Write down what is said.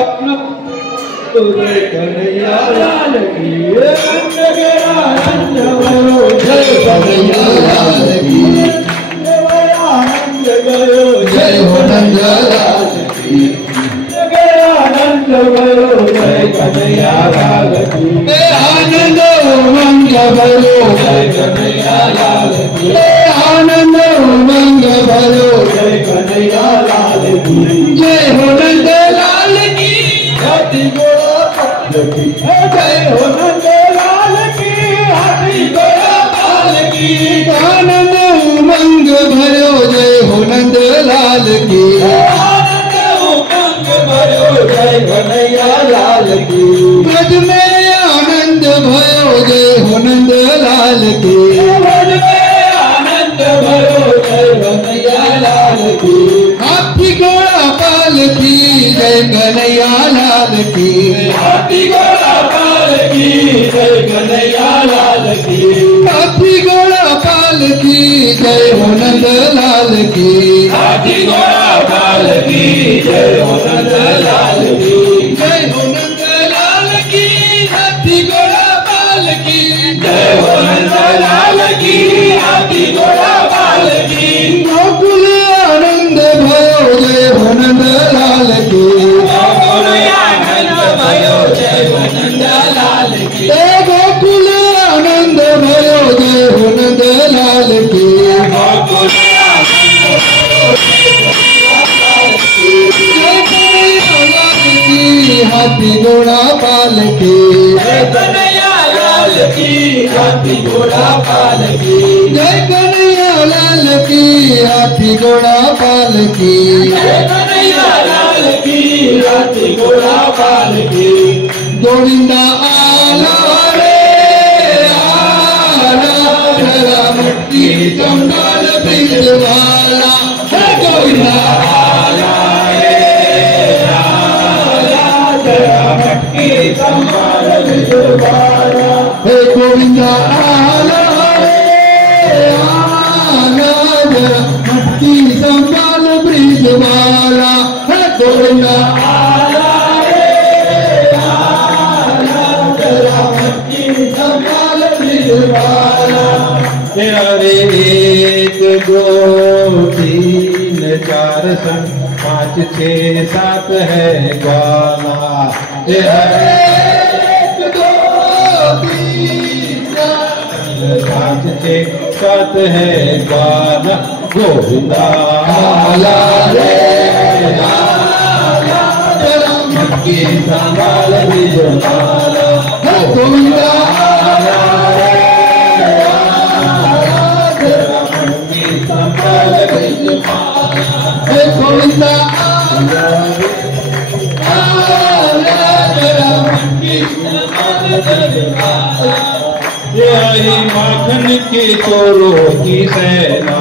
अपना तुझे कन्हैया लाल की आनंद भयो जय कन्हैया लाल की आनंद भयो जय कन्हैया लाल की आनंद भयो जय कन्हैया लाल की आनंद उमंग भयो जय कन्हैया लाल की आनंद उमंग भयो जय कन्हैया लाल की जय हो नंद लाल की हाथी घोड़ा पाल की जय हो नंद लाल की हाथी घोड़ा पाल की आनंद उमंग भयो जय हो नंद लाल की आनंद उमंग भयो जय कन्हैया लाल की ब्रज में आनंद भयो जय हो नंद लाल की ब्रज में आनंद भयो जय कन्हैया लाल की हाथी घोड़ा पाल की जय कन्हैया लाल की हाथी घोड़ा पाल की जय कन्हैया लाल की हाथी घोड़ा पाल की जय हो नंद लाल की हाथी घोड़ा पाल की जय हो नंद लाल की जय हो नंद लाल की हाथी घोड़ा पाल की जय हो नंद लाल की हाथी घोड़ा पाल की गोकुल आनंद भयो जय हो नंद लाल की गोकुल आनंद भयो जय हो नंद लाल की गोकुल आनंद भयो जय हो नंद लाल की गोकुल हाथी घोड़ा पाल की जय कन्हैया लाल की हाथी घोड़ा पाल की जय कन्हैया लाल की हाथी घोड़ा पाल की जय कन्हैया लाल की हाथी घोड़ा पाल की गोविंदा आला रे आला जरा मट्टी संभाल ब्रिज वाला गोविंदा आला संभाल ब्रिज वाला हे गोविंदा आला रे आला जरा मटकी संभाल ब्रिज वाला हे गोविंदा आला रे आला जरा मटकी संभाल ब्रिज वाला अरे 1 2 3 4 5 6 7 है ग्वाला 1 2 3 4 5 6 7 है ग्वाला गोविंदा आला रे आला जरा मटकी संभाल ब्रिज वाला गोविंदा आला रे आला जरा मटकी संभाल ब्रिज वाला गोविंदा आला रे आला जरा मटकी संभाल ब्रिज वाला माखन के चोरों की सेना